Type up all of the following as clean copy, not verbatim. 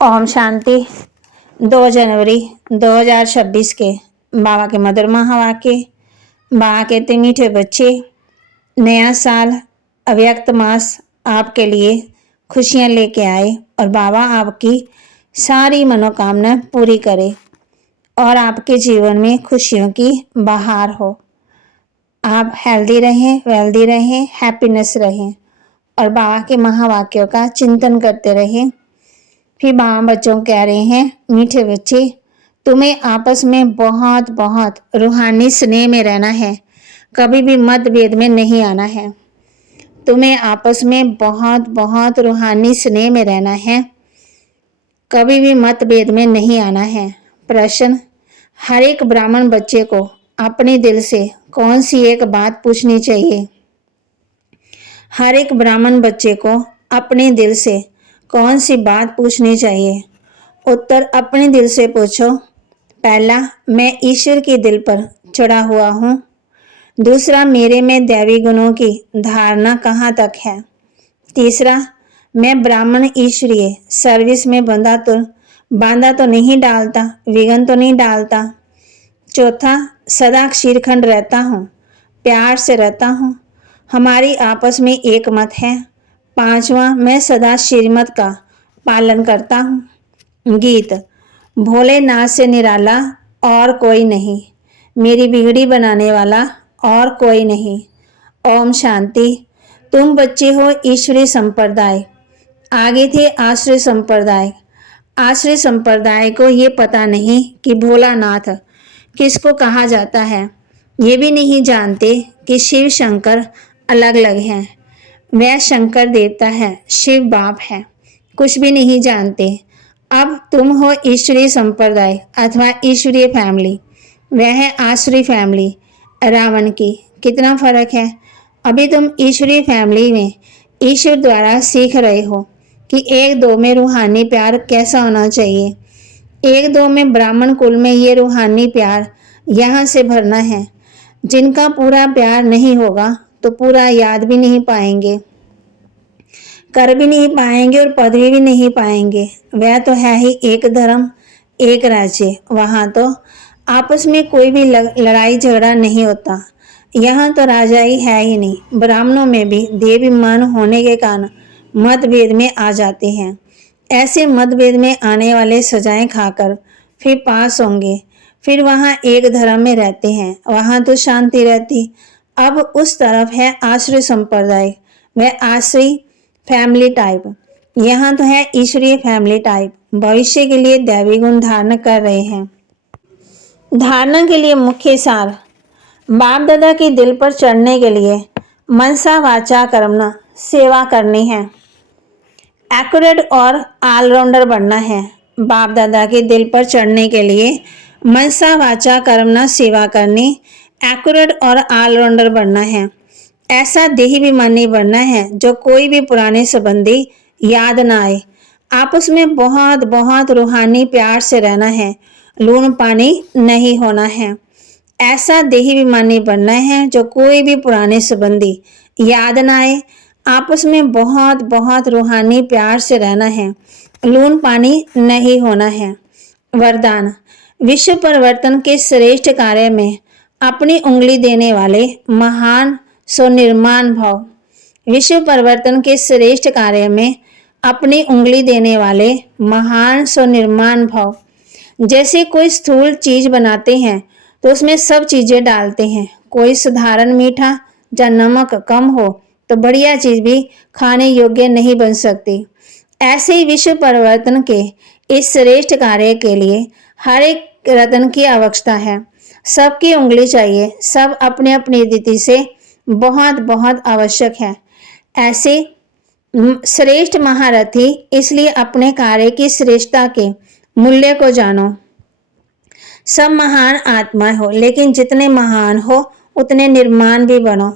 ओम शांति। 2 जनवरी 2026 के बाबा के मधुर महावाक्य। बाबा कहते मीठे बच्चे, नया साल अव्यक्त मास आपके लिए खुशियां लेके आए और बाबा आपकी सारी मनोकामना पूरी करे और आपके जीवन में खुशियों की बहार हो। आप हेल्दी रहें, वेल्दी रहें, हैप्पीनेस रहें और बाबा के महावाक्यों का चिंतन करते रहें। फिर बाबा बच्चों कह रहे हैं, मीठे बच्चे, तुम्हें आपस में बहुत बहुत रूहानी स्नेह में रहना है, कभी भी मतभेद में नहीं आना है। तुम्हें आपस में बहुत बहुत रूहानी स्नेह में रहना है, कभी भी मतभेद में नहीं आना है। प्रश्न, हर एक ब्राह्मण बच्चे को अपने दिल से कौन सी एक बात पूछनी चाहिए? हर एक ब्राह्मण बच्चे को अपने दिल से कौन सी बात पूछनी चाहिए? उत्तर अपने दिल से पूछो। पहला, मैं ईश्वर के दिल पर चढ़ा हुआ हूँ। दूसरा, मेरे में दैवी गुणों की धारणा कहाँ तक है। तीसरा, मैं ब्राह्मण ईश्वरीय सर्विस में बांधा तो नहीं डालता, विघन तो नहीं डालता। चौथा, सदा क्षीरखंड रहता हूँ, प्यार से रहता हूँ, हमारी आपस में एक मत है। पांचवा, मैं सदा श्रीमत का पालन करता हूँ। गीत, भोलेनाथ से निराला और कोई नहीं, मेरी बिगड़ी बनाने वाला और कोई नहीं। ओम शांति। तुम बच्चे हो ईश्वरीय संप्रदाय, आगे थे आश्रय संप्रदाय। आश्रय संप्रदाय को ये पता नहीं कि भोलानाथ किसको कहा जाता है, ये भी नहीं जानते कि शिव शंकर अलग अलग हैं। वह शंकर देवता है, शिव बाप है, कुछ भी नहीं जानते। अब तुम हो ईश्वरीय संप्रदाय अथवा ईश्वरीय फैमिली, वह है आसुरी फैमिली रावण की। कितना फर्क है। अभी तुम ईश्वरीय फैमिली में ईश्वर द्वारा सीख रहे हो कि एक दो में रूहानी प्यार कैसा होना चाहिए। एक दो में ब्राह्मण कुल में ये रूहानी प्यार यहाँ से भरना है। जिनका पूरा प्यार नहीं होगा तो पूरा याद भी नहीं पाएंगे, कर भी नहीं पाएंगे और पदवी भी नहीं पाएंगे। वह तो है ही एक धर्म एक राज्य, वहाँ तो आपस में कोई भी लड़ाई झगड़ा नहीं होता। यहाँ तो राजाई है ही नहीं। ब्राह्मणों में भी देवी मन होने के कारण मतभेद में आ जाते हैं। ऐसे मतभेद में आने वाले सजाएं खाकर फिर पास होंगे। फिर वहाँ एक धर्म में रहते हैं, वहाँ तो शांति रहती। अब उस तरफ है आश्रय संप्रदाय, वह आश्रय फैमिली टाइप। यहाँ तो है ईश्वरीय फैमिली टाइप। भविष्य के लिए दैवी गुण धारण कर रहे हैं। धारणा के लिए मुख्य सार, बाप दादा के दिल पर चढ़ने के लिए मनसा वाचा कर्मणा सेवा करनी है। एक्यूरेट और ऑलराउंडर बनना है। बाप दादा के दिल पर चढ़ने के लिए मनसा वाचा कर्मणा सेवा करनी, एक्यूरेट और ऑलराउंडर बनना है। ऐसा देहाभिमानी बनना है जो कोई भी पुराने संबंधी याद ना आए। आपस में बहुत बहुत रूहानी प्यार से रहना है, लून पानी नहीं होना है। ऐसा देहाभिमानी बनना है जो कोई भी पुराने संबंधी याद ना आए। आपस में बहुत बहुत रूहानी प्यार से रहना है, लून पानी नहीं होना है। वरदान, विश्व परिवर्तन के श्रेष्ठ कार्य में अपनी उंगली देने वाले महान स्वनिर्माण भाव। विश्व परिवर्तन के श्रेष्ठ कार्य में अपनी उंगली देने वाले महान स्वनिर्माण भाव। जैसे कोई स्थूल चीज बनाते हैं तो उसमें सब चीजें डालते हैं। कोई साधारण मीठा या नमक कम हो तो बढ़िया चीज भी खाने योग्य नहीं बन सकती। ऐसे ही विश्व परिवर्तन के इस श्रेष्ठ कार्य के लिए हर एक रत्न की आवश्यकता है। सबकी उंगली चाहिए, सब अपने अपनी रीति से बहुत बहुत आवश्यक है। ऐसे श्रेष्ठ महारथी इसलिए अपने कार्य की श्रेष्ठता के मूल्य को जानो। सब महान आत्मा हो, लेकिन जितने महान हो उतने निर्माण भी बनो।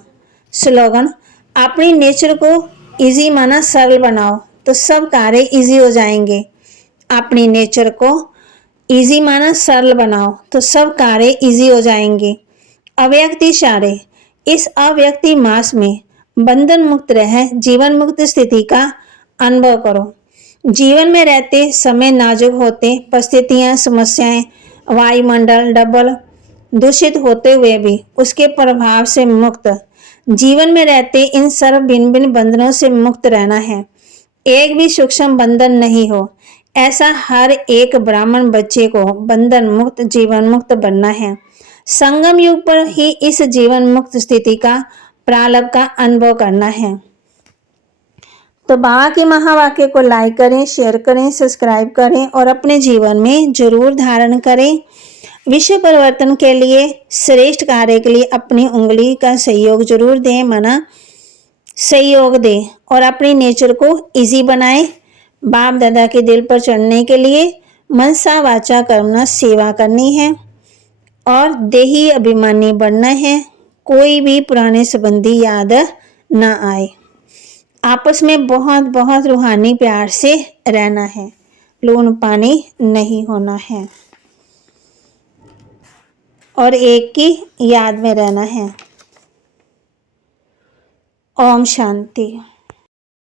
स्लोगन, अपनी नेचर को इजी माना सरल बनाओ तो सब कार्य इजी हो जाएंगे। अपनी नेचर को इजी माना सरल बनाओ तो सब कार्य इजी हो जाएंगे। अव्यक्ति सारे, इस अव्यक्ति मास में बंधन मुक्त रह जीवन मुक्त स्थिति का अनुभव करो। जीवन में रहते समय नाजुक होते, परिस्थितियां, समस्याएं, वायुमंडल डबल दूषित होते हुए भी उसके प्रभाव से मुक्त, जीवन में रहते इन सर्व भिन्न भिन्न बंधनों से मुक्त रहना है। एक भी सूक्ष्म बंधन नहीं हो, ऐसा हर एक ब्राह्मण बच्चे को बंधन मुक्त, जीवन मुक्त बनना है। संगम युग पर ही इस जीवन मुक्त स्थिति का प्रारंभ का अनुभव करना है। तो बाबा के महावाक्य को लाइक करें, शेयर करें, सब्सक्राइब करें और अपने जीवन में जरूर धारण करें। विश्व परिवर्तन के लिए, श्रेष्ठ कार्य के लिए अपनी उंगली का सहयोग जरूर दें, मना सहयोग दें और अपने नेचर को इजी बनाएं। बाप दादा के दिल पर चढ़ने के लिए मनसा वाचा कर्मणा सेवा करनी है और देही अभिमानी बनना है। कोई भी पुराने संबंधी याद ना आए। आपस में बहुत बहुत रूहानी प्यार से रहना है, लून पानी नहीं होना है और एक की याद में रहना है। ओम शांति।